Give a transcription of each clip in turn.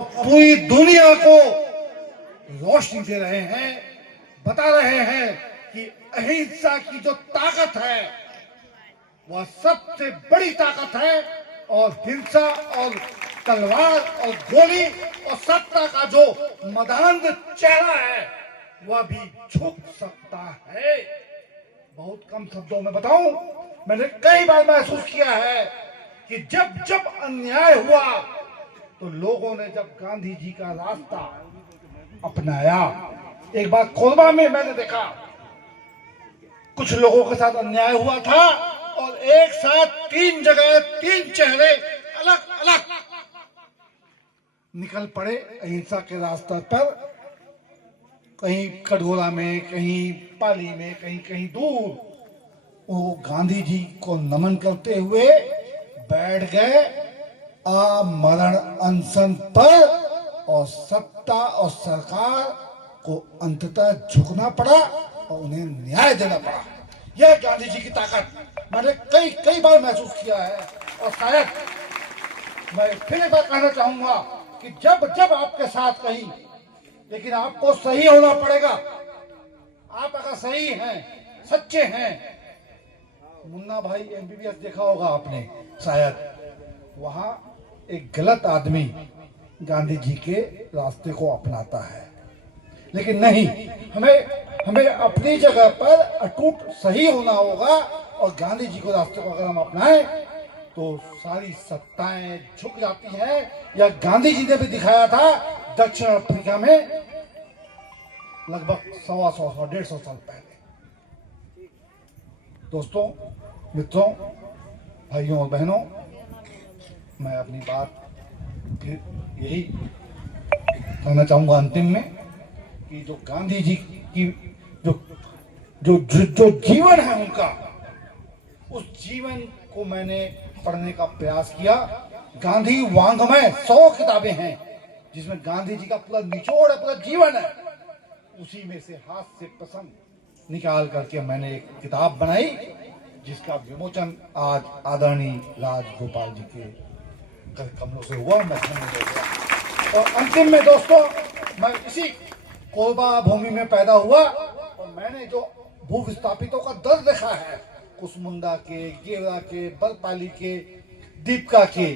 पूरी दुनिया को रोशनी दे रहे हैं, बता रहे हैं कि अहिंसा की जो ताकत है वह सबसे बड़ी ताकत है और हिंसा और तलवार और गोली और सत्ता का जो मदान्ध चेहरा है वह भी झुक सकता है। बहुत कम शब्दों में बताऊं, मैंने कई बार महसूस किया है कि जब जब अन्याय हुआ तो लोगों ने जब गांधी जी का रास्ता अपनाया। एक बार कोलबा में मैंने देखा कुछ लोगों के साथ अन्याय हुआ था और एक साथ तीन जगह तीन चेहरे अलग अलग निकल पड़े अहिंसा के रास्ते पर, कहीं कटघोरा में, कहीं पाली में, कहीं कहीं दूर। वो गांधी जी को नमन करते हुए बैठ गए आमरण अनशन पर और सत्ता और सरकार को अंततः झुकना पड़ा और उन्हें न्याय देना पड़ा। यह गांधी जी की ताकत मैंने कई कई बार महसूस किया है। और शायद मैं फिर एक बार कहना चाहूंगा कि जब जब आपके साथ कहीं, लेकिन आपको सही होना पड़ेगा। आप अगर सही हैं, सच्चे हैं, मुन्ना भाई एमबीबीएस देखा होगा आपने शायद, वहां एक गलत आदमी गांधी जी के रास्ते को अपनाता है, लेकिन नहीं, हमें अपनी जगह पर अटूट सही होना होगा। और गांधी जी को रास्ते को अगर हम अपनाएं तो सारी सत्ताएं झुक जाती हैं। यह गांधी जी ने भी दिखाया था दक्षिण अफ्रीका में लगभग 125 साल पहले। दोस्तों, मित्रों, भाइयों और बहनों, मैं अपनी बात फिर यही कहना चाहूंगा अंतिम में कि जो गांधी जी की जो जीवन है उनका, उस जीवन को मैंने पढ़ने का प्रयास किया। गांधी वांग्मय 100 किताबें हैं जिसमें गांधी जी का पूरा निचोड़ है, पूरा जीवन है। उसी में से हाथ से प्रसंग निकाल करके मैंने एक किताब बनाई जिसका विमोचन आज आदरणीय राजगोपाल जी के कमलों से हुआ। मैं धन्य हो गया। और अंतिम में दोस्तों, मैं इसी कोलबा भूमि में पैदा हुआ और मैंने जो भू विस्थापितों का दर्द देखा है, कुसमुंडा के, गेवरा के, बरपाली के, दीपका के,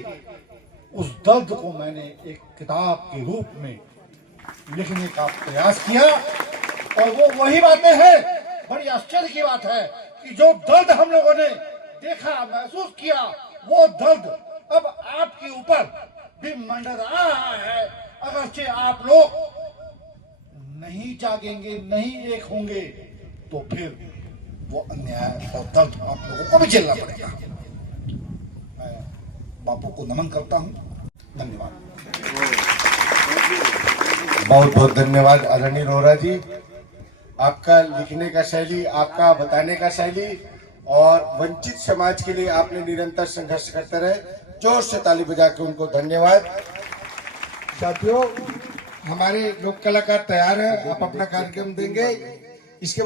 उस दर्द को मैंने एक किताब के रूप में लिखने का प्रयास किया। और वो वही बातें हैं, बड़ी आश्चर्य की बात है कि जो दर्द हम लोगों ने देखा, महसूस किया, वो दर्द अब आपके ऊपर भी मंडरा रहा है। अगरचे आप लोग नहीं जागेंगे, नहीं एक होंगे, तो फिर वो अन्याय और दर्द आप लोगों को भी झेलना पड़ेगा। मैं बापू को नमन करता हूं। धन्यवाद। बहुत बहुत धन्यवाद आदरणीय रोहरा जी। आपका लिखने का शैली, आपका बताने का शैली और वंचित समाज के लिए आपने निरंतर संघर्ष करते रहे। जोर से ताली बजा के उनको धन्यवाद। साथियों, हमारे लोक कलाकार तैयार हैं, आप अपना कार्यक्रम देंगे। इसके